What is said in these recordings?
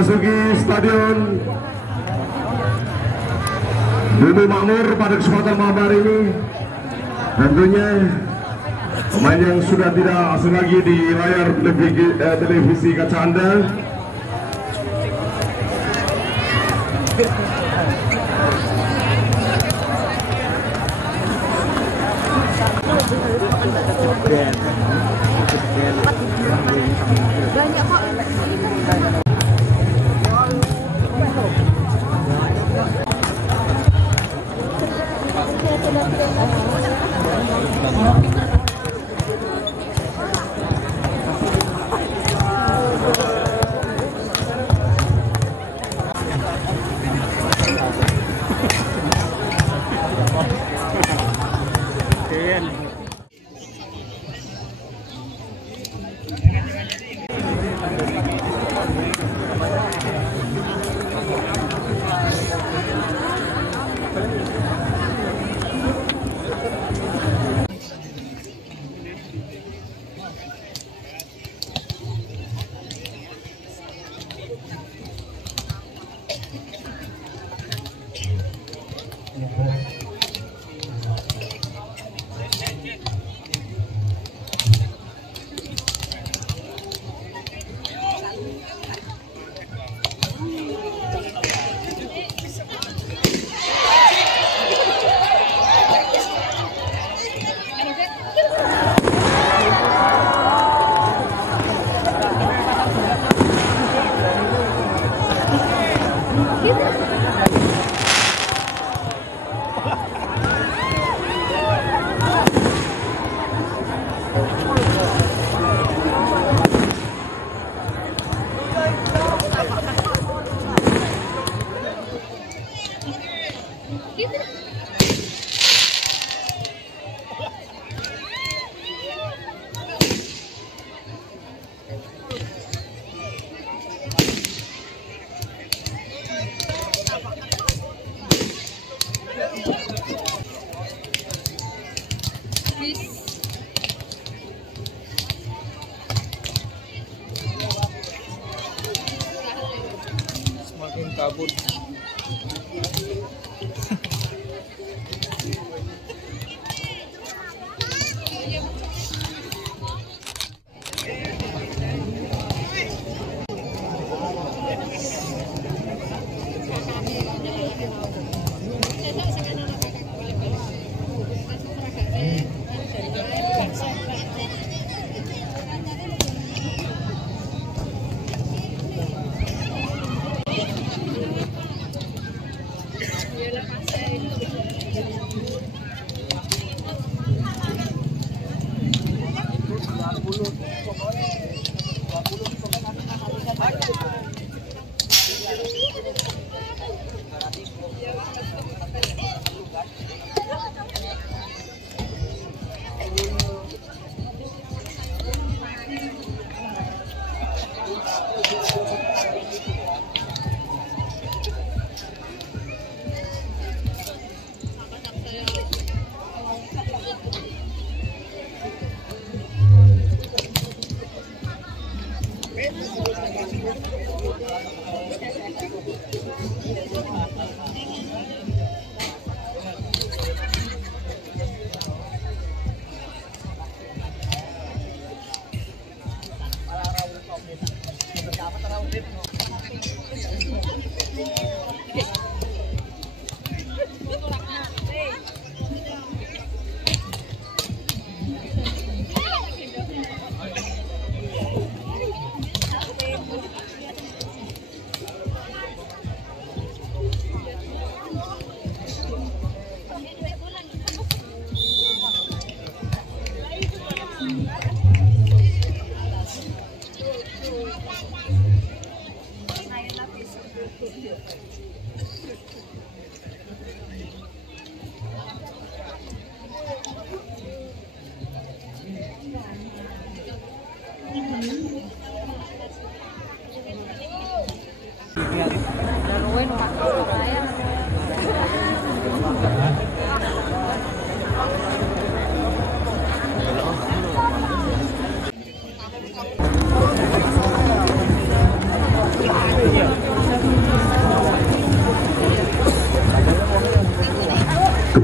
memasuki stadion Bumi Makmur pada kesempatan malam hari ini. Tentunya pemain yang sudah tidak asing lagi di layar televisi kaca Anda. Banyak kok. Semakin kabut.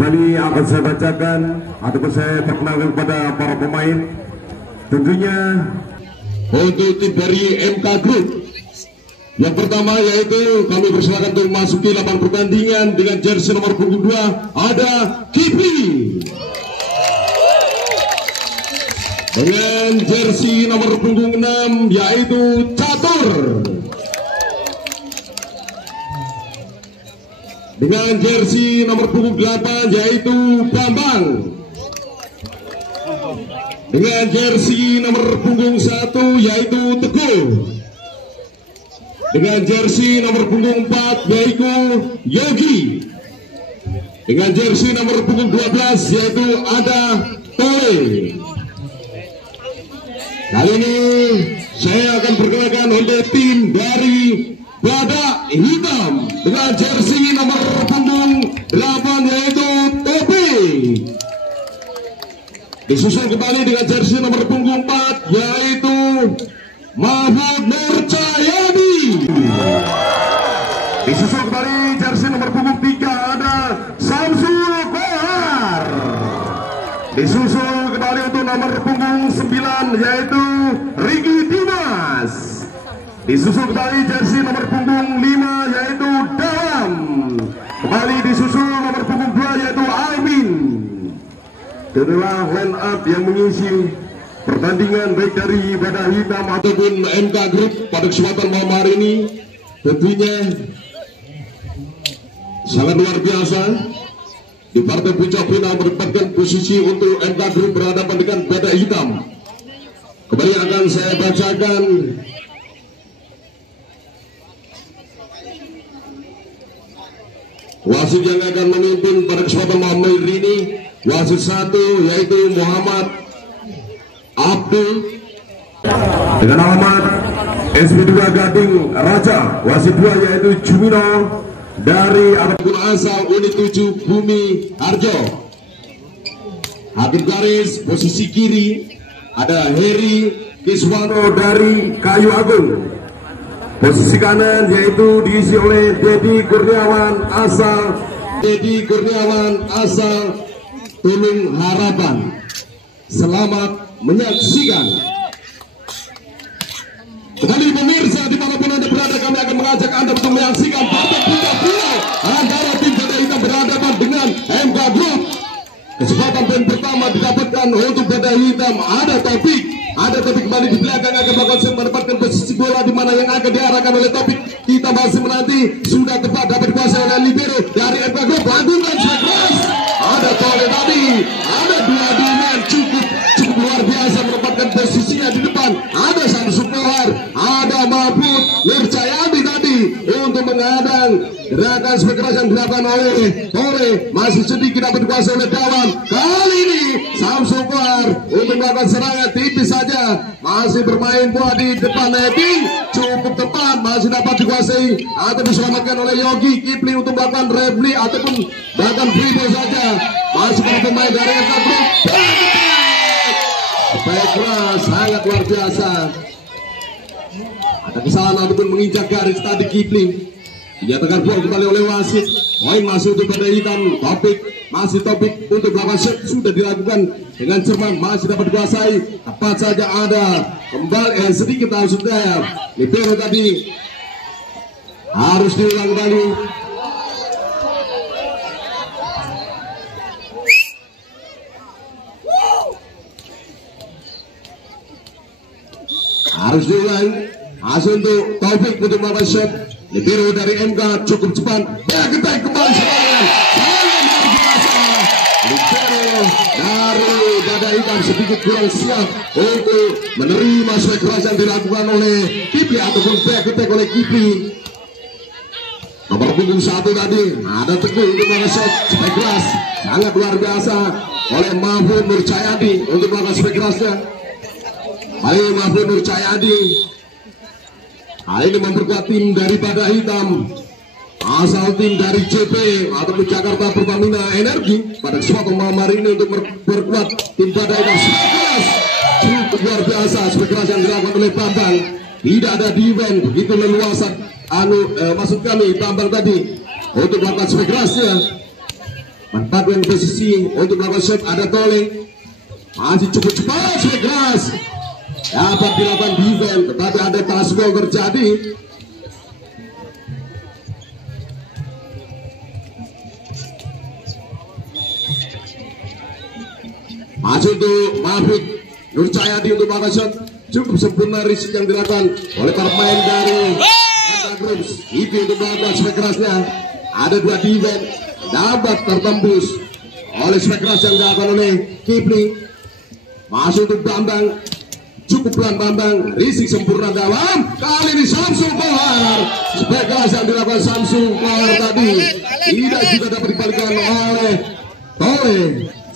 kembali akan saya bacakan ataupun saya perkenalkan kepada para pemain. Tentunya untuk tim dari MK Group, yang pertama yaitu kami persilakan untuk masuki lapangan pertandingan dengan jersey nomor punggung 2 ada Kipli. Dengan jersey nomor punggung 6 yaitu Catur. Dengan jersey nomor punggung 8 yaitu Bambang. Dengan jersey nomor punggung 1 yaitu Teguh. Dengan jersey nomor punggung 4 yaitu Yogi. Dengan jersey nomor punggung 12 yaitu ada Tole. Kali ini saya akan perkenalkan oleh tim dari Badak Hitam dengan jersey nomor punggung 8 yaitu Topi. Disusul kembali dengan jersey nomor punggung 4 yaitu Mahfud Nurcayadi. Disusul kembali jersey nomor punggung 3 ada Samsul Kohar. Disusul kembali untuk nomor punggung 9 yaitu Riki Dimas. Disusul kembali jersey nomor punggung 5 yaitu Dalam. Kembali disusul nomor punggung 2 yaitu Alvin. Itulah line up yang mengisi pertandingan baik dari Badak Hitam ataupun MK Group pada kesempatan malam hari ini. Tentunya sangat luar biasa. Di partai puncak final mendapatkan posisi untuk MK Group berhadapan dengan Badak Hitam. Kembali akan saya bacakan wasit yang akan memimpin pada kesempatan malam hari ini. Wasit 1 yaitu Muhammad Abdul dengan alamat SP2 Gading Raja. Wasit 2 yaitu Jumino dari akun asal unit 7 Bumi Harjo. Hakim garis posisi kiri ada Heri Kiswano dari Kayu Agung. Posisi kanan yaitu diisi oleh Dedi Kurniawan asal Tulung Harapan. Selamat menyaksikan. Kembali pemirsa dimanapun Anda berada, kami akan mengajak Anda untuk menyaksikan partai puncak final antara tim Badak Hitam berhadapan dengan MK Group. Kesempatan poin pertama didapatkan untuk Badak Hitam ada Topik. Ada Topik kembali di belakang akan mendapatkan posisi bola di mana yang akan diarahkan oleh Topik. Kita masih menanti, sudah tepat dapat dikuasai oleh libero dari MK Group. Lanjutkan keras. Ada Tole tadi, ada dua dimen cukup luar biasa menempatkan posisinya di depan. Ada Samsul Kohar, ada Mahfud Nurcayadi tadi untuk menghadang gerakan sekeras yang dilakukan oleh Tole. Masih sedikit dapat dikuasai oleh Dawan. Kali ini Samsul Kohar untuk melakukan serangan tipis saja. Masih bermain bola di depan netting, cukup tepat, masih dapat dikuasai atau diselamatkan oleh Yogi Kipli untuk melakukan replay ataupun bahkan free ball saja. Masih para pemain dari MK Group. Baiklah, sangat luar biasa. Ada kesalahan ataupun menginjak garis tadi Kipli. Dinyatakan gol kembali oleh wasit. Poin masuk untuk Badak Hitam. Topik masih Topik untuk melakukan shot sudah dilakukan dengan cermat, masih dapat dikuasai. Tepat saja ada kembali sedikit maksudnya libero tadi harus diulang kembali. Harus diulang. Hasil untuk Taufik untuk melakukan shot. Libero dari MK cukup cepat. Back kembali serangan. Sangat biasa. Libero dari Badak Hitam sedikit kurang siap untuk menerima swing keras yang dilakukan oleh Kipli ataupun back oleh Kipli. Nomor punggung 1 tadi ada Teguh untuk melakukan shot swing keras. Sangat luar biasa oleh Mahfud Nurcayadi untuk melakukan swing kerasnya. Baik Mahfud Nurcayadi. Hal ini memperkuat tim dari Badak Hitam, asal tim dari JP ataupun Jakarta Pertamina Energi pada kesempatan malam hari ini untuk memperkuat tim Badak Hitam. Cukup luar biasa sekeras yang dilakukan oleh Bambang. Tidak ada defense begitu leluasa. Maksud kami Bambang tadi untuk melakukan sekerasnya. Manfaatkan posisi untuk melakukan shot. Ada Tole, masih cukup cepat, sudah keras dapat dilakukan defense, tetapi ada tasbol terjadi. Masuk untuk Mahfud Nur Cahyadi untuk melakukan shot. Cukup sempurna risik yang dilakukan oleh para pemain dari Groups. Itu untuk melakukan spek kerasnya. Ada dua defense dapat tertembus oleh spek keras yang dilakukan oleh Kipling. Masuk untuk Bambang, cukup pelan Bambang, risik sempurna dalam. Kali ini Samsul Kohar, spek keras yang dilakukan Samsul Kohar tadi tidak juga dapat dibalikan oleh Tole,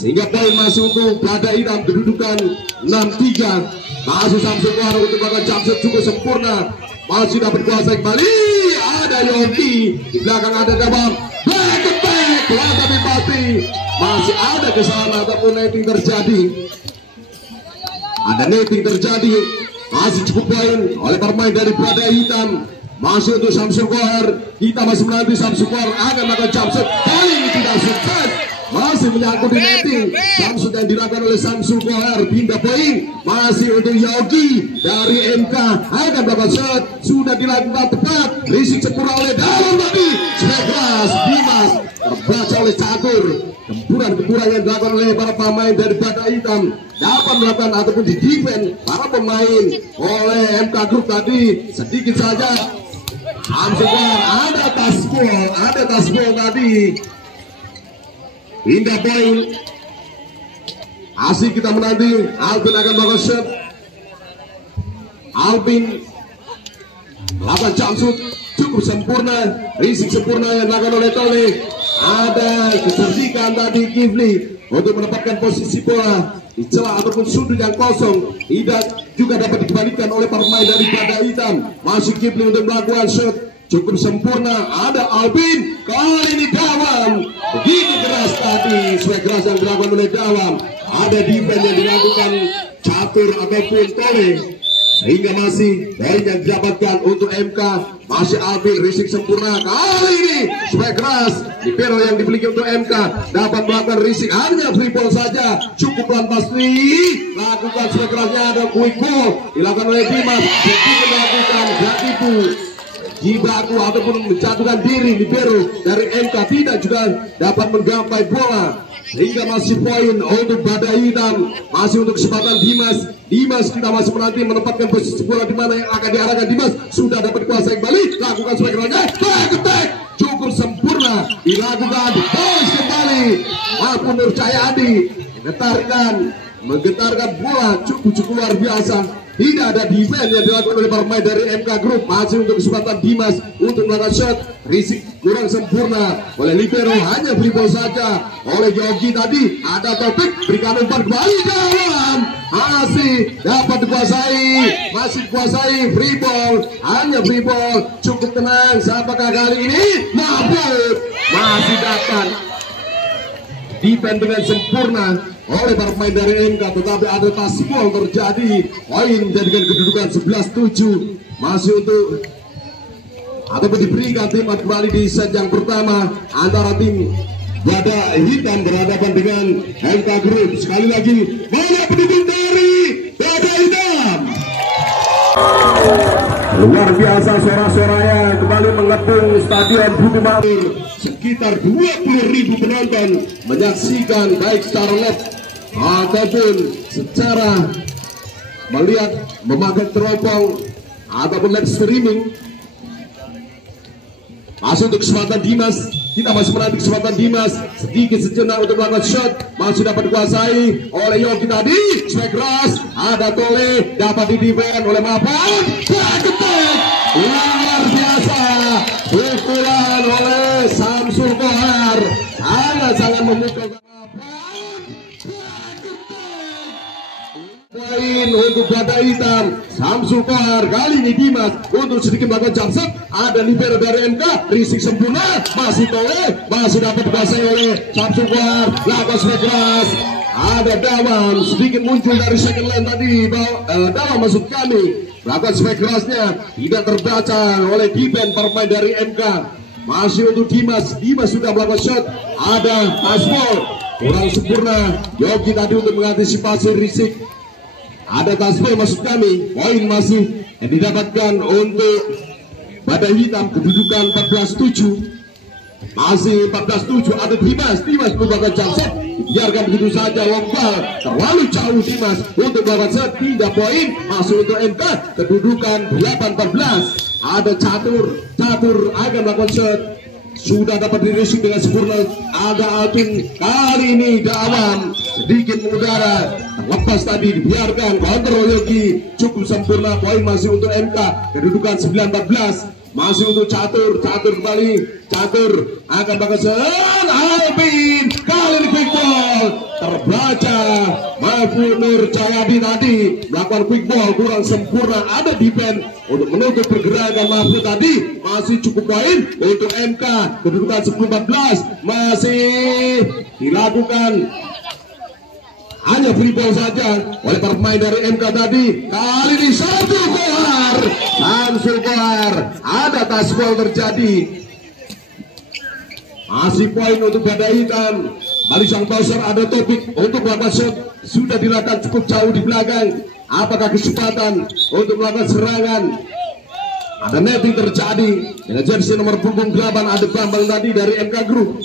sehingga poin masuk untuk Belada Hitam. Kedudukan 6-3. Masuk Samsul Kohar untuk melakukan jump shot cukup sempurna, masih dapat kuasa kembali. Ada Yogi di belakang, ada Dabam, back attack, tapi pasti masih ada kesalahan ataupun netting terjadi. Ada netting terjadi, masih cukup poin oleh pemain dari Belada Hitam. Masuk untuk Samsul Kohar, kita masih menanti Samsul Kohar akan melakukan jump shot. Kali ini tidak sukses, masih menyangkut di netting. Samsul yang dilakukan oleh Samsul Kohar, pindah poin masih untuk Yogi dari MK akan melakukan shot. Sudah dilakukan tepat, risik sempurna oleh dalam tadi. Keras Dimas terbaca oleh Catur. Gempuran-gempuran yang dilakukan oleh para pemain dari Belada Hitam dapat melakukan ataupun di defense para pemain oleh MK Group tadi sedikit saja. Samsul Kohar ada tasbol tadi. Pindah poin, asik kita menanti. Alvin akan melakukan shot. Alvin melakukan jump shot cukup sempurna, risik sempurna yang dilakukan oleh Tole. Ada kecerdikan tadi Kifli untuk menempatkan posisi bola di celah ataupun sudut yang kosong, tidak juga dapat dikembalikan oleh para pemain dari Belada Hitam. Masih Kifli untuk melakukan shot cukup sempurna. Ada Alvin, kali ini Dawam, begitu keras tadi swag keras yang dilakukan oleh Dawam. Ada defense yang dilakukan Catur ataupun Tole, sehingga masih poin yang didapatkan untuk MK. Masih Alvin, risik sempurna. Kali ini swag keras di pedal yang dimiliki untuk MK dapat melakukan risik, hanya free ball saja. Cukup pelan pasti lakukan swag kerasnya. Ada quick ball dilakukan oleh Dimas, begitu melakukan gratipu Jibaku ataupun menjatuhkan diri libero dari MK tidak juga dapat menggapai bola, sehingga masih poin untuk Belada Hitam. Masih untuk kesempatan Dimas kita masih menanti menempatkan posisi bola di mana yang akan diarahkan. Dimas sudah dapat kuasai kembali, lakukan sebagai back attack cukup sempurna dilakukan. Poin kembali maupun Nur Cahyadi menggetarkan bola cukup luar biasa. Tidak ada defense yang dilakukan oleh para pemain dari MK Group. Masih untuk kesempatan Dimas untuk melakukan shot, risik kurang sempurna oleh libero, hanya free ball saja oleh Yogi tadi. Ada Topik, berikan umpan kembali dalam, masih dapat dikuasai, masih dikuasai free ball, hanya free ball. Cukup tenang, siapakah kali ini? Mahfud masih dapat defense dengan sempurna oleh para pemain dari MK, tetapi ada tasbol terjadi. Poin menjadikan kedudukan 11-7. Masih untuk ataupun diberikan tim kembali di set yang pertama antara tim Belada Hitam berhadapan dengan MK Group. Sekali lagi, banyak pendukung dari Belada Hitam. Luar biasa suara-suaranya kembali mengepung Stadion Bumi Mangun. Sekitar 20.000 penonton menyaksikan baik secara live ataupun secara melihat memakai teropong ataupun live streaming. Masuk untuk kesempatan Dimas, kita masih menanti kesempatan Dimas sedikit sejenak untuk melakukan shot. Masih dapat dikuasai oleh Yogi tadi, swag keras. Ada Tole, dapat di-defend oleh Mahfud. Back attack luar biasa, pukulan oleh Samsul Kohar sangat memukul. Poin untuk Belada Hitam. Samsul Kohar, kali ini Dimas untuk sedikit melakukan jump shot. Ada libero dari MK, risik sempurna. Masih Tole, masih dapat dikuasai oleh Samsul Kohar. Lakukan swag keras. Ada Dawam, sedikit muncul dari second line tadi. Dawam maksud kami. Lakukan swag kerasnya, tidak terbaca oleh defense pemain dari MK. masih untuk Dimas sudah melakukan shot, ada Tasbol kurang sempurna. Yogi tadi untuk mengantisipasi risik, ada Tasbol masuk kami, poin masih yang didapatkan untuk Badai Hitam, kedudukan 14-7. Masih 14-7, ada Dimas merupakan jump shot, biarkan begitu saja, lompat terlalu jauh Dimas untuk melakukan shot, tidak poin, masuk untuk MK, kedudukan 8-14. Ada Catur akan melakukan shot, sudah dapat dirisik dengan sempurna. Ada Alvin, kali ini Dawam sedikit mengudara, terlepas tadi, dibiarkan kontrol Yogi, cukup sempurna, poin masih untuk MK, kedudukan 9-14. Masih untuk Catur kembali, Catur akan melakukan Alvin, kali ini quick ball terbaca. Mahfud Nur Jayadi tadi melakukan quick ball kurang sempurna, ada defense untuk menutup pergerakan Mahfud tadi. Masih cukup poin untuk MK, kedudukan 10-14. Masih dilakukan hanya free ball saja oleh para pemain dari MK tadi. Kali ini Samsul Kohar, ada tasbol terjadi. Masih poin untuk Badai Hitam. Balik sang bowser, ada Topik untuk melakukan shot, sudah dilakukan cukup jauh di belakang. Apakah kesempatan untuk melakukan serangan? Ada netting terjadi dengan jersey nomor punggung 8, ada Bambang tadi dari MK Group.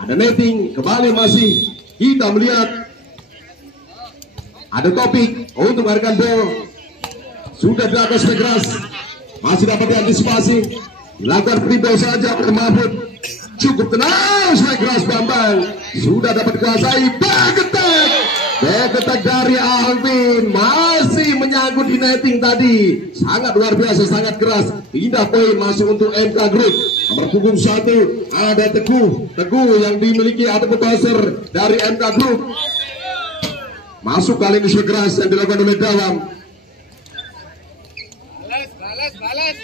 Ada netting kembali, masih kita melihat ada Topik untuk mengarahkan bola, sudah dilakukan spek keras, masih dapat diantisipasi, dilakukan free ball saja oleh Mahfud, cukup tenang, spek keras Bambang, sudah dapat dikuasai. Back attack dari Alvin, masih menyangkut di netting tadi, sangat luar biasa, sangat keras. Pindah poin masih untuk MK Group. Nomor punggung 1 ada Teguh yang dimiliki atau buzzer dari MK Group. Masuk kali ini keras yang dilakukan oleh Dawam. Balas.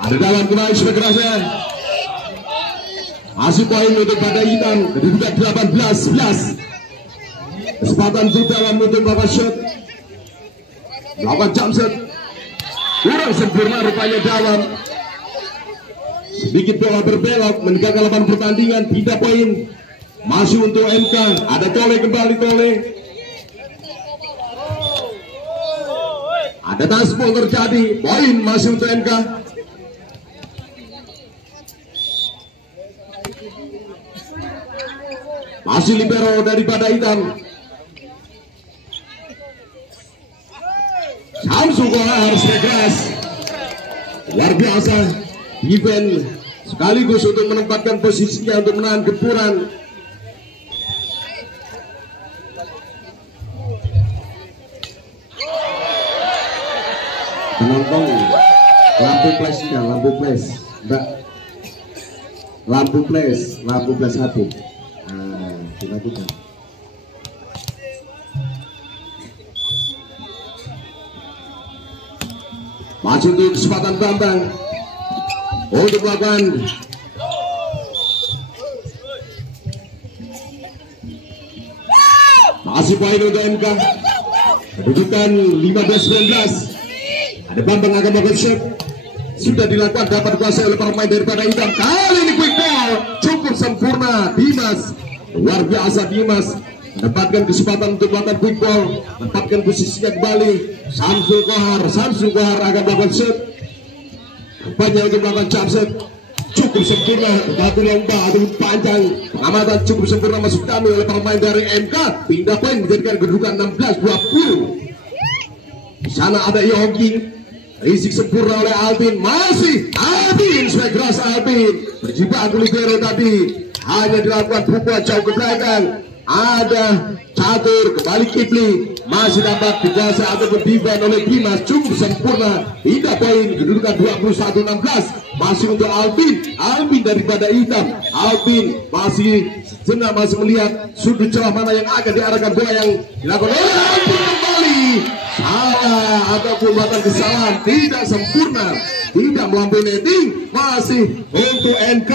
Ada Dawam kembali kerasnya. Masih poin untuk Badai Hitam, kedudukan 18-11. Kesempatan untuk Dawam untuk melakukan shot, melakukan jump shot, kurang sempurna rupanya Dawam. Sedikit bola berbelok, meninggalkan lapangan pertandingan, tidak poin. Masih untuk MK, ada Tole kembali, Tole. Ada tasbol terjadi, poin masih untuk MK. Masih libero dari Badai Hitam. Samsul Kohar harus keras, luar biasa. Event sekaligus untuk menempatkan posisinya untuk menahan gempuran. Penonton lampu flash, Mbak. Lampu flash HP. Dilakukan. Masuk untuk kesempatan Bambang untuk melakukan masih poin untuk MK, kedudukan 15-19. Ada Bambang akan melakukan shot, sudah dilakukan, dapat dikuasai oleh para pemain dari Badai Hitam. Kali ini quick ball cukup sempurna. Dimas, luar biasa. Dimas mendapatkan kesempatan untuk melakukan quick ball, menempatkan posisinya kembali. Samsul Kohar akan melakukan shot, banyak untuk melakukan jump shot, cukup sempurna. Batu lomba, adu panjang, pengamatan cukup sempurna masuk kami oleh pemain dari MK. Pindah poin menjadikan kedudukan 16-20. Di sana ada Yogi, risik sempurna oleh Alvin. Masih Alvin, swag keras Alvin, berjibaku libero tadi, hanya dilakukan pukul jauh ke belakang. Ada Catur kembali, Kipli masih dapat dikuasai atau berdivide oleh Dimas, cukup sempurna. Tidak poin, kedudukan 21-16. Masih untuk Alvin dari Badai Hitam. Alvin masih melihat sudut celah mana yang akan diarahkan bola yang dilakukan oleh Alvin. Kembali salah ataupun melakukan kesalahan, tidak sempurna. tidak melampaui netting, masih untuk NK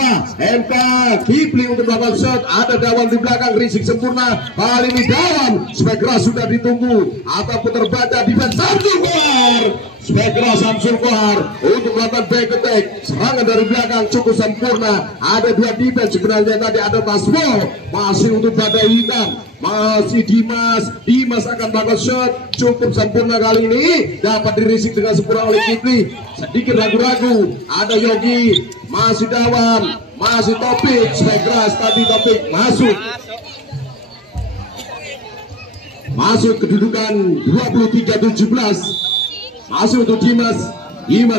Kipli untuk melakukan shot. Ada Dawan di belakang, Risik sempurna. Kali ini Dawan Spekra sudah ditunggu ataupun terbaca defense Samsul Kohar. Spekra Samsul Kohar untuk melakukan back attack, serangan dari belakang cukup sempurna. Ada dua defense sebenarnya, tadi ada Tasmo, masih untuk Badai Hitam, masih Dimas akan melakukan shot cukup sempurna. Kali ini dapat dirisik dengan sempurna oleh Kipli. Sedikit ragu-ragu, ada Yogi, masih Dawan, masih Topik. Spekra tadi Topik masuk kedudukan 23-17. Masuk untuk Dimas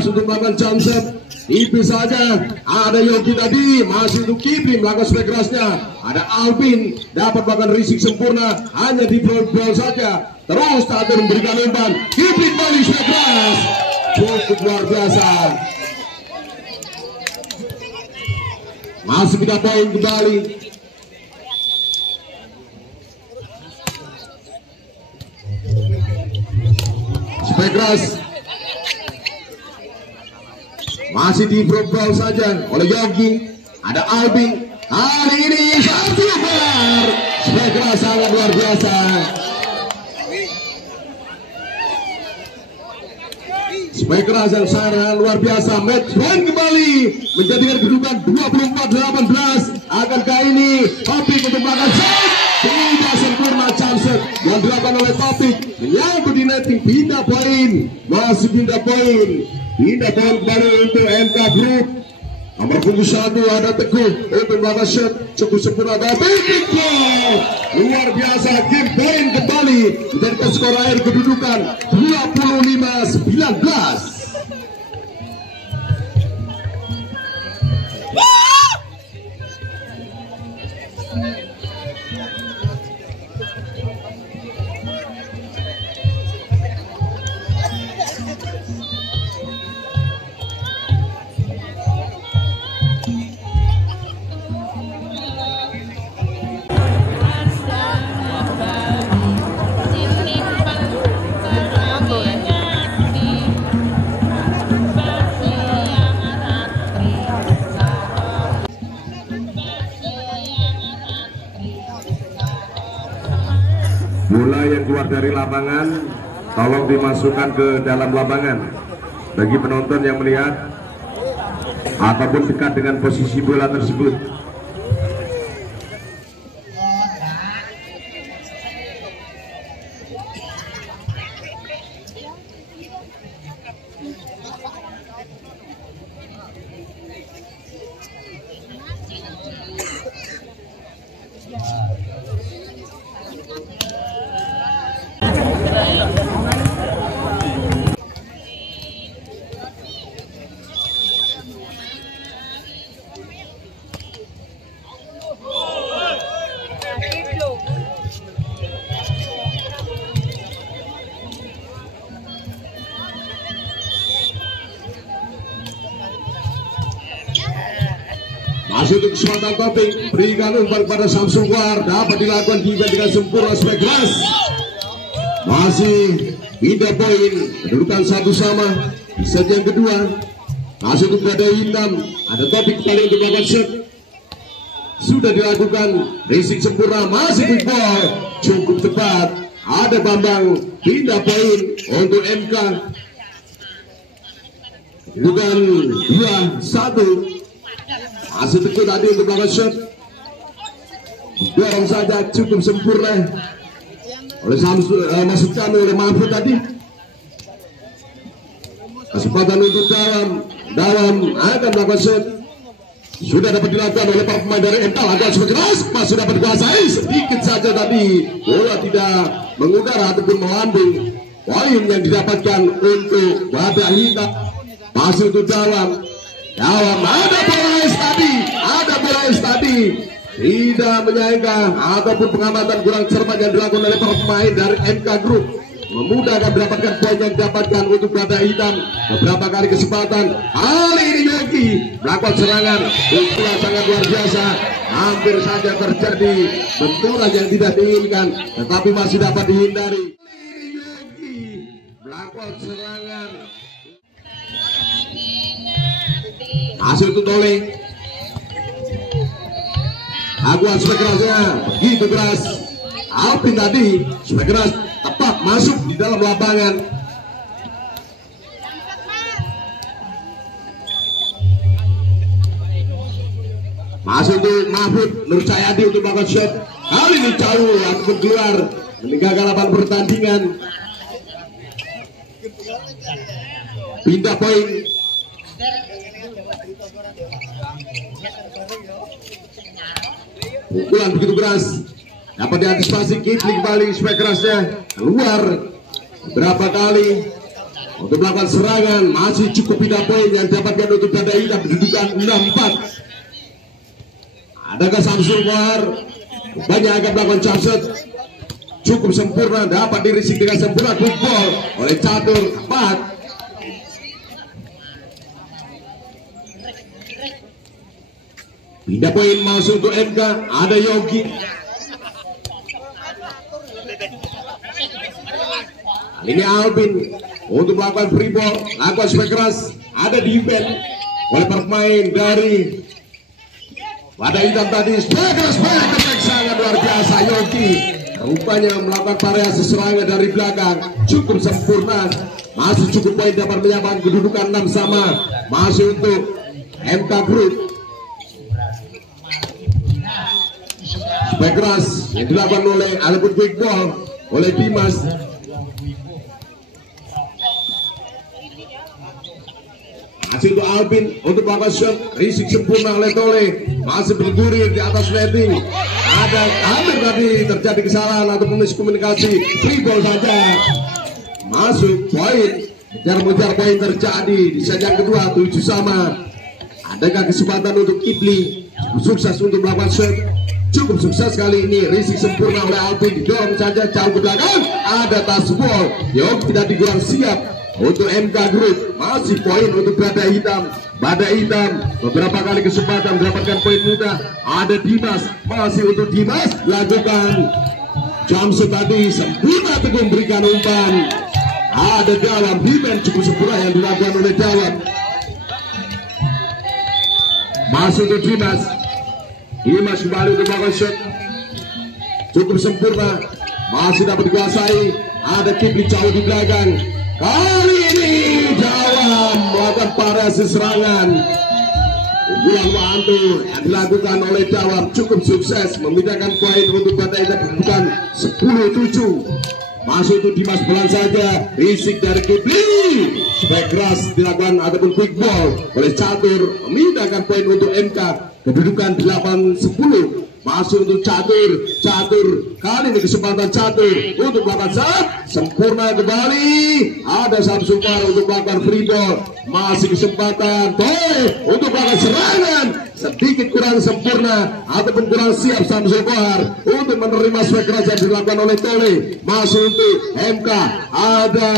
untuk melakukan jump shot. Tipis saja. Ada Yogi tadi, masih untuk Kipli melakukan spek kerasnya. Ada Alvin dapat melakukan risik sempurna, hanya di ball saja. Terus tak memberikan umpan. Kipli kembali spek keras, cukup luar biasa. Masih 3 poin kembali. Spek keras masih di ball saja oleh Yogi. Ada Alvin. Kali ini satu gol. Spek keras sangat luar biasa. Spek keras yang sangat luar biasa. Match point kembali menjadikan kedudukan 24-18. Akankah ini Topik untuk melakukan shot? Tidak sempurna jump shot yang dilakukan oleh Topik, menyangkut di netting. Pindah poin, masih pindah poin kembali untuk MK Group. Nomor punggung 1 ada Teguh untuk melakukan shot cukup sempurna. Topik luar biasa. Game poin kembali menjadikan skor akhir kedudukan 25-19. Bola yang keluar dari lapangan tolong dimasukkan ke dalam lapangan. Bagi penonton yang melihat ataupun dekat dengan posisi bola tersebut. Masih untuk kesempatan Topik, berikan umpan pada Samsul Kohar, dapat dilakukan defense dengan sempurna. Spek keras masih pindah poin, kedudukan 1 sama di set yang kedua. Masih untuk Badai Hitam, ada Topik kembali untuk melakukan shot, sudah dilakukan risik sempurna. Masih quick ball cukup tepat. Ada Bambang, pindah poin untuk MK, kedudukan 2-1. Masih Teguh tadi untuk melakukan shot, dorong saja cukup sempurna oleh masukkan oleh Mahfud tadi. Kesempatan untuk Dalam akan melakukan shot, sudah dapat dilakukan oleh para pemain dari MK. Agak keras, masih dapat dikuasai sedikit saja tadi, bola tidak mengudara ataupun melambung. Poin yang didapatkan untuk Badai Hitam. Masih untuk Dalam ada bola tadi tidak menyayangkan ataupun pengamatan kurang cermat yang dilakukan oleh para pemain dari MK Group, memudahkan mendapatkan poin yang didapatkan untuk Badai Hitam. Beberapa kali kesempatan, kali ini Yogi melakukan serangan bola sangat luar biasa, hampir saja terjadi benturan yang tidak diinginkan, tetapi masih dapat dihindari. Yogi melakukan serangan Masih untuk Tole. Aguan super kerasnya begitu keras. Alvin tadi super keras tepat masuk di dalam lapangan. Masuk untuk Mahfud Nur Cahyadi untuk melakukan shot. Kali ini jauh ataupun keluar meninggalkan lapangan pertandingan. Pindah poin. Pukulan begitu keras dapat diantisipasi Kifli kembali supaya kerasnya keluar berapa kali untuk melakukan serangan. Masih cukup pindah poin yang didapatkan untuk Banda Hitam kedudukan 6-4. Adakah Samsul Kohar banyak akan melakukan jump shot cukup sempurna, dapat dirisik dengan sempurna football oleh Catur 4. Pindah poin masuk untuk MK, ada Yogi. Ini Alvin untuk melakukan free ball, lakukan super keras, ada defense oleh pemain dari Banda Hitam tadi. Super keras, sangat luar biasa Yogi. Rupanya melakukan variasi serangan dari belakang cukup sempurna. Masih cukup poin dapat menyamakan kedudukan 6 sama. Masih untuk MK Group. Super keras yang dilakukan oleh ataupun quick ball oleh Dimas. Masih untuk Alvin untuk melakukan shot, risik sempurna oleh Tole. Masih bergurir di atas netting. Ada hampir tadi terjadi kesalahan ataupun miskomunikasi. Free ball saja. Masuk poin. Mengejar poin terjadi di set yang kedua 7 sama. Adakah kesempatan untuk Kifli? Sukses untuk melakukan shot. Cukup sukses kali ini, risik sempurna oleh Alvin, didorong saja jauh ke belakang. Ada tas ball yang tidak dikurang siap untuk MK Group. Masih poin untuk Banda Hitam. Banda Hitam beberapa kali kesempatan mendapatkan poin mudah. Ada Dimas, masih untuk Dimas lakukan jump shot tadi sempurna, Teguh memberikan umpan. Ada dalam defense cukup sempurna yang dilakukan oleh Dawat. Masuk untuk Dimas. Dimas kembali untuk melakukan shot cukup sempurna, masih dapat dikuasai. Ada Kifli jauh di belakang. Kali ini Jawa melakukan variasi serangan. Unggulan mantul yang dilakukan oleh Jawa cukup sukses memindahkan poin untuk Banda Hitam kedudukan 10-7. Masuk untuk Dimas pelan saja, risik dari Kifli. Supaya keras dilakukan ataupun quick ball oleh Catur memindahkan poin untuk MK kedudukan 8-10. Masuk untuk Catur. Kali ini kesempatan Catur untuk melakukan shot sempurna kembali. Ada Samsul Kohar untuk melakukan free ball. Masih kesempatan Tole untuk melakukan serangan, sedikit kurang sempurna ataupun kurang siap Samsul Kohar untuk menerima swing keras yang dilakukan oleh Tole. Masuk untuk MK, ada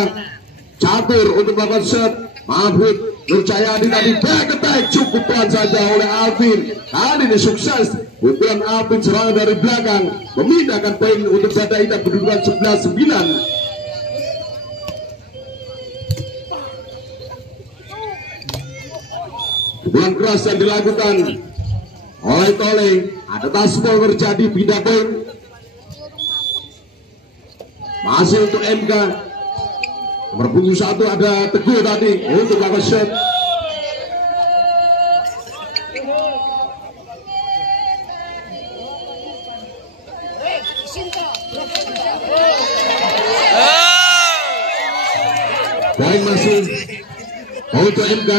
Catur untuk melakukan shot. Mahfud Nur Cahyadi tadi back attack cukup pelan saja oleh Alvin. Kali ini sukses pukulan Alvin serangan dari belakang memindahkan poin untuk Banda Hitam kedudukan 11-9. Pukulan keras yang dilakukan oleh Tole. Ada tasbol terjadi, pindah poin. Masih untuk MK. Nomor punggung 1 ada Teguh tadi untuk melakukan shot. Poin masih untuk MK.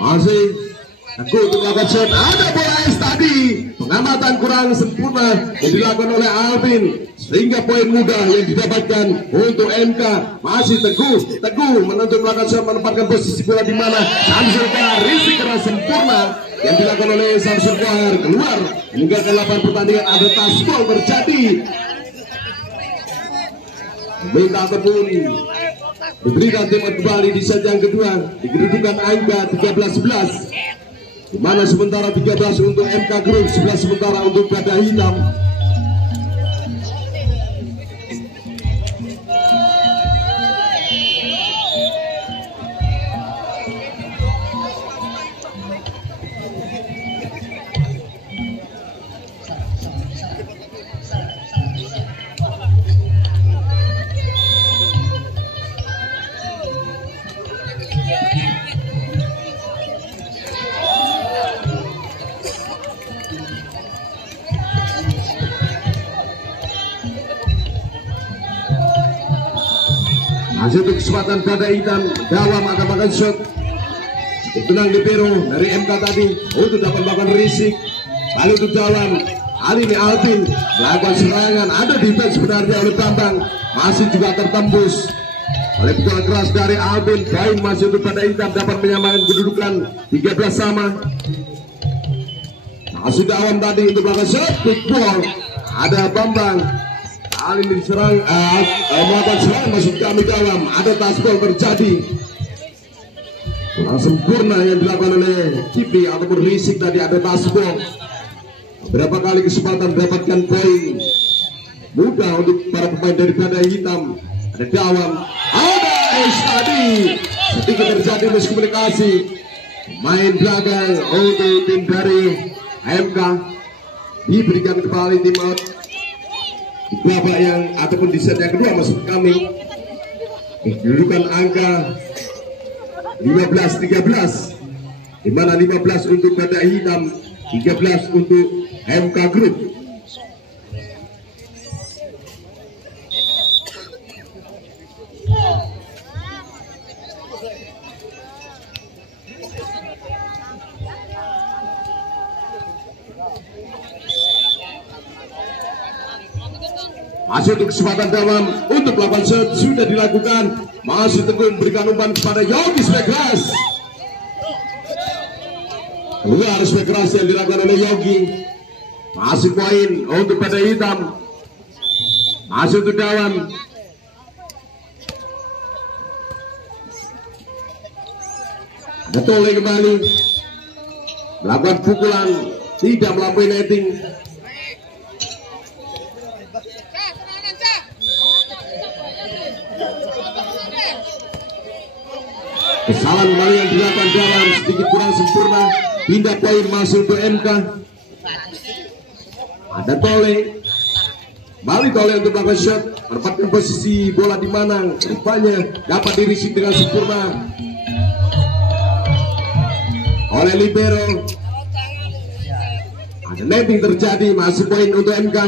Masih Teguh untuk melakukan shot. Ada bola es tadi, pengamatan kurang sempurna yang dilakukan oleh Alvin sehingga poin mudah yang didapatkan untuk MK. Masih Teguh menentu melakukan shot, menempatkan posisi bola di mana. Samsul Kohar risik keras sempurna yang dilakukan oleh Samsul Kohar keluar meninggalkan lapangan pertandingan. Ada tasbol terjadi, minta ataupun Diberikan tempat kembali di set yang kedua di kedudukan angka 13-11, di mana sementara 13 untuk MK Group, 11 sementara untuk Badak Hitam. Masih untuk kesempatan Badak Hitam, Dawam akan makan shot. Tenang di Pero dari MK tadi untuk dapat melakukan risik. Lalu untuk Dawam, kali ini Alvin melakukan serangan. Ada defense sebenarnya oleh Bambang, masih juga tertembus oleh pukulan keras dari Alvin. Poin masih untuk Badak Hitam, dapat menyamakan kedudukan 13 sama. Masih Dawam tadi untuk melakukan shot, big ball. Ada Bambang. Kali ini diserang, melakukan serangan masuk kami dalam. Ada tasbol terjadi. Kurang sempurna yang dilakukan oleh Cipi ataupun risik tadi. Ada tasbol. Beberapa kali kesempatan mendapatkan poin mudah untuk para pemain dari Badak Hitam. Ada Dawam, ada Ace tadi. Sedikit terjadi miskomunikasi. Main belakang untuk tim dari MK. Diberikan kembali tim out. Di babak yang ataupun di set yang kedua maksud kami, kedudukan angka 15-13, di mana 15 untuk Badak Hitam, 13 untuk MK Group. Masih untuk kesempatan Dawam untuk melakukan shot sudah dilakukan. Masih Teguh memberikan umpan kepada Yogi Spekras. Luar Spekras yang dilakukan oleh Yogi. Masih poin untuk Badak Hitam. Masih untuk Dawam. Ada Tole kembali melakukan pukulan, tidak melampaui netting. Kesalahan kembali yang dilakukan Dawam, sedikit kurang sempurna. Pindah poin masuk ke MK. Ada Tole. Kembali Tole untuk melakukan shot. Menempatkan posisi bola di mana rupanya dapat dirisik dengan sempurna oleh libero. Ada netting terjadi. Masih poin untuk MK.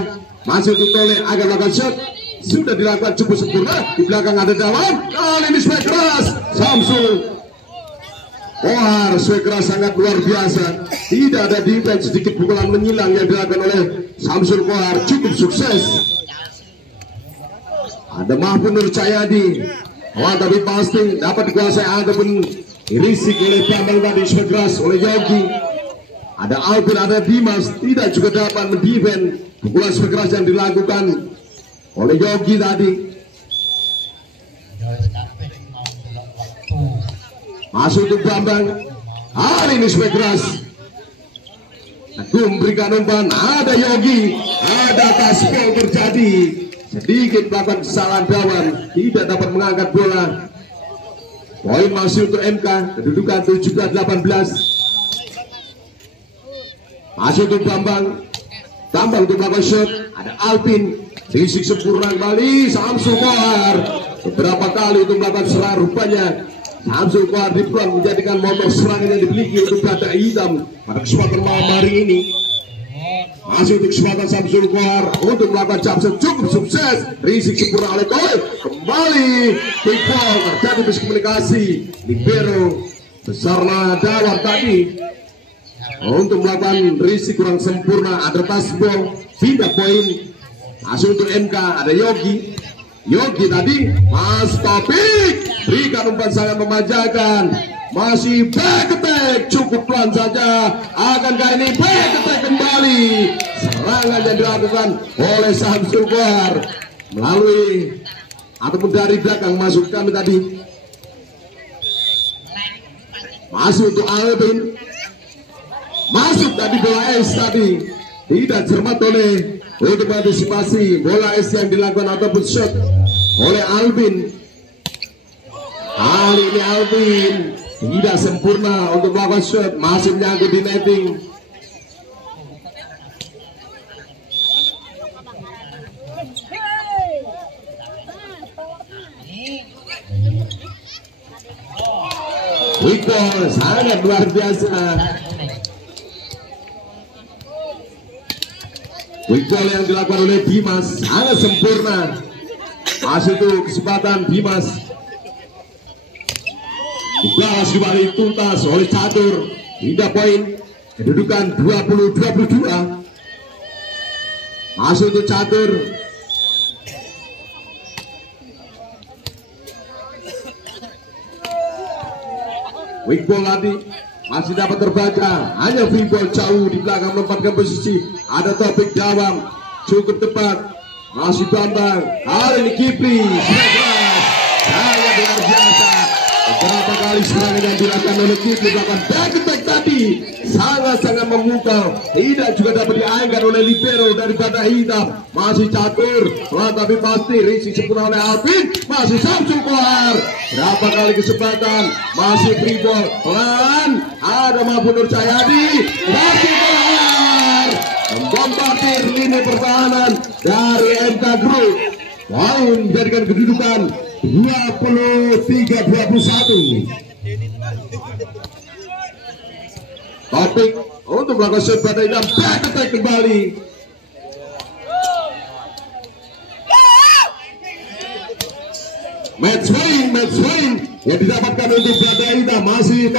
Masih untuk Tole agar melakukan shot. Sudah dilakukan cukup sempurna. Di belakang ada Dawam. Kali ini Spekras Samsul Kohar. Spekras sangat luar biasa. Tidak ada defense, sedikit pukulan menyilang yang dilakukan oleh Samsul Kohar. Cukup sukses. Ada Mahfud Nur Cahyadi. Tapi pasti dapat dikuasai ataupun dirisik oleh Bambang tadi. Spekras oleh Yogi. Ada Alvin, ada Dimas. Tidak juga dapat mendefend pukulan Spekras yang dilakukan oleh Yogi tadi. Masuk untuk Bambang. Hari ini Spekras Teguh memberikan umpan. Ada Yogi. Ada tasbol terjadi. Sedikit melakukan kesalahan Dawam. Tidak dapat mengangkat bola. Poin masih untuk MK. Kedudukan 17-18. Masuk untuk Bambang. Bambang untuk melakukan shot. Ada Alvin. Risik sempurna kembali. Samsul Kohar. Beberapa kali untuk melakukan serangan rupanya Samsul Kohar dibuat menjadikan motor serangan yang dimiliki untuk Badak Hitam pada kesempatan malam hari ini. Masih untuk kesempatan Samsul Kohar untuk melakukan jump cukup sukses. Risik sempurna oleh Tole. Kembali big ball, terjadi miskomunikasi. Libero besarlah Dawam tadi untuk melakukan risik kurang sempurna. Ada tasbol, pindah poin. Masuk untuk MK, ada Yogi. Yogi tadi Mas Topik berikan umpan sangat memanjakan. Masih back attack, cukup pelan saja. Akankah ini back attack kembali? Serangan yang dilakukan oleh Samsul Kohar melalui ataupun dari belakang masuk kami tadi. Masuk untuk Alvin. Masuk tadi bola es tadi. Tidak cermat oleh untuk antisipasi bola es yang dilakukan ataupun shot oleh Alvin. Kali ini Alvin tidak sempurna untuk melakukan shot. Masih menyangkut di netting. Wiko sangat luar biasa. Wiko yang dilakukan oleh Dimas sangat sempurna. Masih itu kesempatan Dimas. Dibalas kembali tuntas oleh Catur. Hingga poin kedudukan 20-22. Masih untuk Catur. Weak ball tadi masih dapat terbaca, hanya free ball jauh di belakang menempatkan posisi. Ada Topik Dawam cukup tepat, masih Bambang. Kali ini Kipli sangat luar biasa. Beberapa kali serangan yang dilakukan oleh Kipli melakukan back attack tadi sangat-sangat memukau. Tidak juga dapat diangkat oleh libero daripada Hitam. Masih Catur, tapi pasti Rizky sempurna oleh Alvin. Masih Samsul Kohar. Berapa kali kesempatan? Masih free ball. Pelan. Ada mampu Nur Cahyadi. Masih Kohar. Membombardir lini pertahanan dari MK Group. Poin menjadikan kedudukan 23-21. Topik untuk melakukan shot pada Hitam. Back attack kembali. Match point yang didapatkan untuk Belanda Hitam. Masih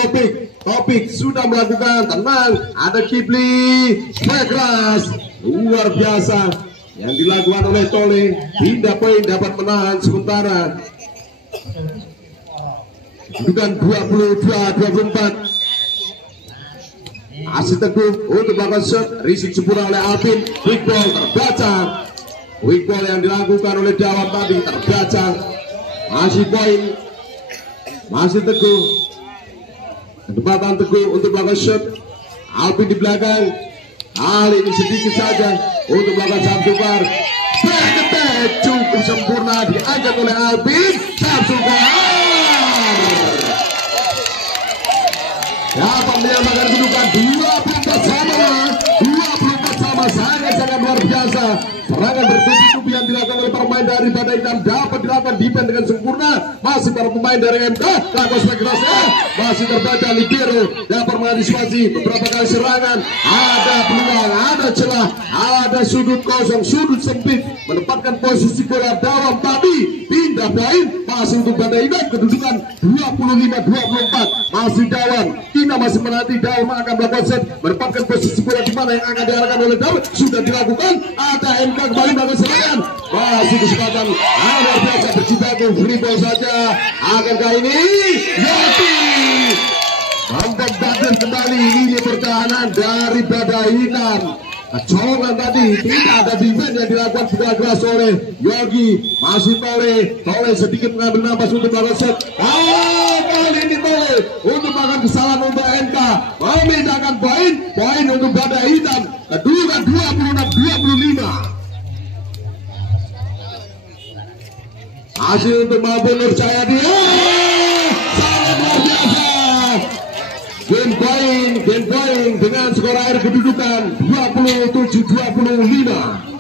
Topik sudah melakukan, tenang. Ada Kipli, keras, luar biasa yang dilakukan oleh Tole. Pindah poin dapat menahan sementara. Kedudukan 22-24. Masih Teguh untuk melakukan shot. Risik sempurna oleh Alvin. Quick ball terbaca. Quick ball yang dilakukan oleh Dawam tadi terbaca. Masih poin. Masih Teguh. Ketepatan Teguh untuk melakukan shot. Alvin di belakang. Kali ini sedikit saja untuk melakukan Samsul Kohar. Back attack cukup sempurna diangkat oleh Alvin. Samsul Kohar dapat menyamakan kedudukan 24 sama, sangat-sangat luar biasa. Serangan bertubi-tubi yang dilakukan oleh pemain daripada Hitam dapat dilakukan defense dengan sempurna. Masih para pemain dari MK lakukan spekulasi. Masih terbaca libero dapat mengantisipasi beberapa kali serangan. Ada peluang, ada celah, ada sudut kosong, sudut sempit. Menempatkan posisi bola Dawam tadi. Pindah poin masih untuk Banda Hitam. Kedudukan 25-24. Masih Dawam. Kita masih menanti Dawam akan melakukan set. Menempatkan posisi bola di mana yang akan diarahkan oleh Dawam. Sudah dilakukan. Ada MK kembali melakukan serangan. Masih kesempatan luar biasa berjibaku free ball saja. Akankah ini Yati membombardir kembali lini pertahanan dari Banda Hitam. Kecolongan tadi tidak ada defense yang dilakukan keras oleh Yogi. Masih Tole sedikit mengambil nafas untuk melakukan set. Kali ini Tole untuk melakukan kesalahan untuk MK memindahkan poin untuk Banda Hitam. Kedudukan 26-25. Masih untuk mampu Nur Cahyadi. Sangat luar biasa. Game point dengan skor akhir kedudukan 27-25.